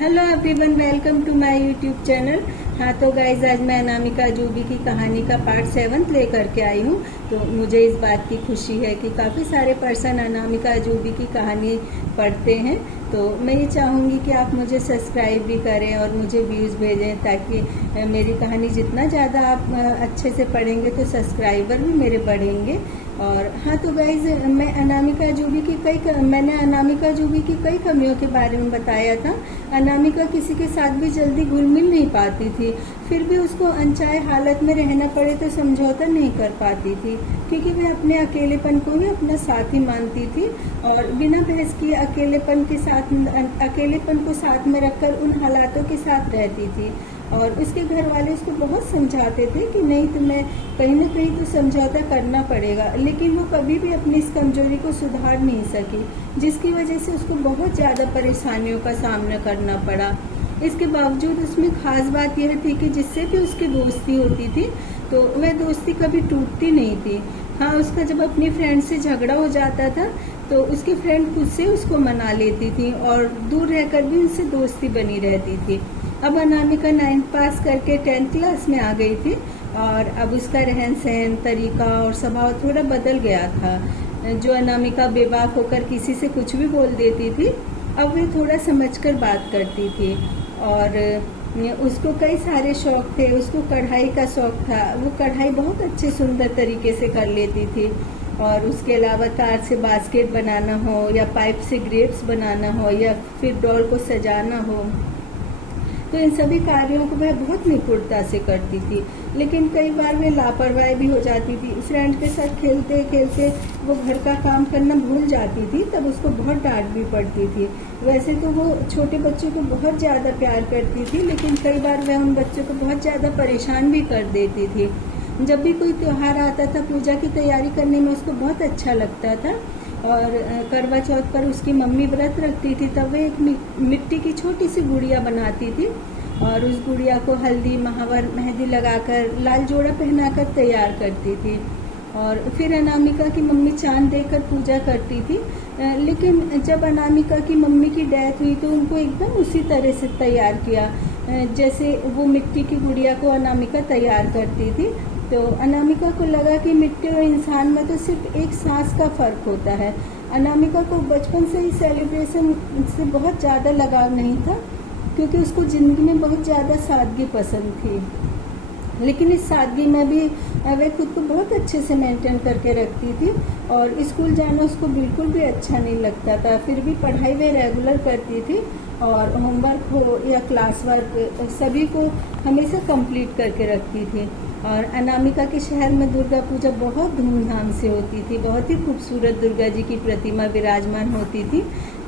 Hello everyone, welcome to my YouTube channel. हाँ तो guys, आज मैं अनामिका अजूबी की कहानी का पार्ट 7 लेकर के आई हूँ। तो मुझे इस बात की खुशी है कि काफ़ी सारे पर्सन अनामिका अजूबी की कहानी पढ़ते हैं। तो मैं ये चाहूँगी कि आप मुझे सब्सक्राइब भी करें और मुझे व्यूज़ भेजें, ताकि मेरी कहानी जितना ज़्यादा आप अच्छे से पढ़ेंगे तो सब्सक्राइबर भी मेरे बढ़ेंगे। और हाँ तो गाइज, मैंने अनामिका अजूबी की कई कमियों के बारे में बताया था। अनामिका किसी के साथ भी जल्दी घुल मिल नहीं पाती थी, फिर भी उसको अनचाहे हालत में रहना पड़े तो समझौता नहीं कर पाती थी, क्योंकि वह अपने अकेलेपन को ही अपना साथी मानती थी और बिना बहस किए अकेलेपन को साथ में रखकर उन हालातों के साथ रहती थी। और उसके घर वाले उसको बहुत समझाते थे कि नहीं, तुम्हें कहीं ना कहीं तो समझौता करना पड़ेगा, लेकिन वो कभी भी अपनी इस कमजोरी को सुधार नहीं सकी, जिसकी वजह से उसको बहुत ज़्यादा परेशानियों का सामना करना पड़ा। इसके बावजूद उसमें खास बात यह थी कि जिससे भी उसकी दोस्ती होती थी तो वह दोस्ती कभी टूटती नहीं थी। हाँ, उसका जब अपनी फ्रेंड से झगड़ा हो जाता था तो उसकी फ्रेंड खुद से उसको मना लेती थी और दूर रहकर भी उनसे दोस्ती बनी रहती थी। अब अनामिका 9th पास करके 10th क्लास में आ गई थी और अब उसका रहन सहन, तरीका और स्वभाव थोड़ा बदल गया था। जो अनामिका बेबाक होकर किसी से कुछ भी बोल देती थी, अब वह थोड़ा समझकर बात करती थी। और उसको कई सारे शौक थे। उसको कढ़ाई का शौक था, वो कढ़ाई बहुत अच्छे सुंदर तरीके से कर लेती थी। और उसके अलावा तार से बास्केट बनाना हो या पाइप से ग्रेप्स बनाना हो या फिर डॉल को सजाना हो, तो इन सभी कार्यों को वह बहुत निपुणता से करती थी। लेकिन कई बार वह लापरवाही भी हो जाती थी। फ्रेंड के साथ खेलते खेलते वो घर का काम करना भूल जाती थी, तब उसको बहुत डांट भी पड़ती थी। वैसे तो वो छोटे बच्चों को बहुत ज़्यादा प्यार करती थी, लेकिन कई बार वह उन बच्चों को बहुत ज़्यादा परेशान भी कर देती थी। जब भी कोई त्यौहार आता था, पूजा की तैयारी करने में उसको बहुत अच्छा लगता था। और करवा चौथ पर उसकी मम्मी व्रत रखती थी, तब वह एक मिट्टी की छोटी सी गुड़िया बनाती थी और उस गुड़िया को हल्दी, महावर, मेहंदी लगाकर लाल जोड़ा पहनाकर तैयार करती थी। और फिर अनामिका की मम्मी चांद देकर पूजा करती थी। लेकिन जब अनामिका की मम्मी की डेथ हुई तो उनको एकदम उसी तरह से तैयार किया जैसे वो मिट्टी की गुड़िया को अनामिका तैयार करती थी। तो अनामिका को लगा कि मिट्टी और इंसान में तो सिर्फ एक सांस का फर्क होता है। अनामिका को बचपन से ही सेलिब्रेशन से बहुत ज़्यादा लगाव नहीं था, क्योंकि उसको ज़िंदगी में बहुत ज़्यादा सादगी पसंद थी। लेकिन इस सादगी में भी वह खुद को बहुत अच्छे से मेंटेन करके रखती थी और स्कूल जाना उसको बिल्कुल भी अच्छा नहीं लगता था। फिर भी पढ़ाई वह रेगुलर करती थी और होमवर्क हो या क्लास वर्क सभी को हमेशा कंप्लीट करके रखती थी। और अनामिका के शहर में दुर्गा पूजा बहुत धूमधाम से होती थी। बहुत ही खूबसूरत दुर्गा जी की प्रतिमा विराजमान होती थी।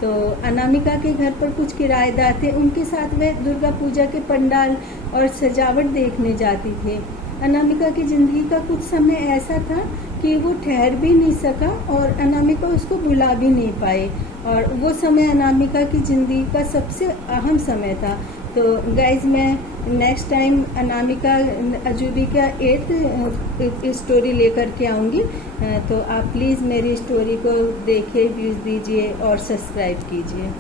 तो अनामिका के घर पर कुछ किराएदार थे, उनके साथ वह दुर्गा पूजा के पंडाल और सजावट देखने जाती थी। अनामिका की ज़िंदगी का कुछ समय ऐसा था कि वो ठहर भी नहीं सका और अनामिका उसको भुला भी नहीं पाई, और वो समय अनामिका की ज़िंदगी का सबसे अहम समय था। तो गाइज, मैं नेक्स्ट टाइम अनामिका अजूबी का 8th स्टोरी लेकर के आऊँगी। तो आप प्लीज़ मेरी स्टोरी को देखिए, व्यूज़ दीजिए और सब्सक्राइब कीजिए।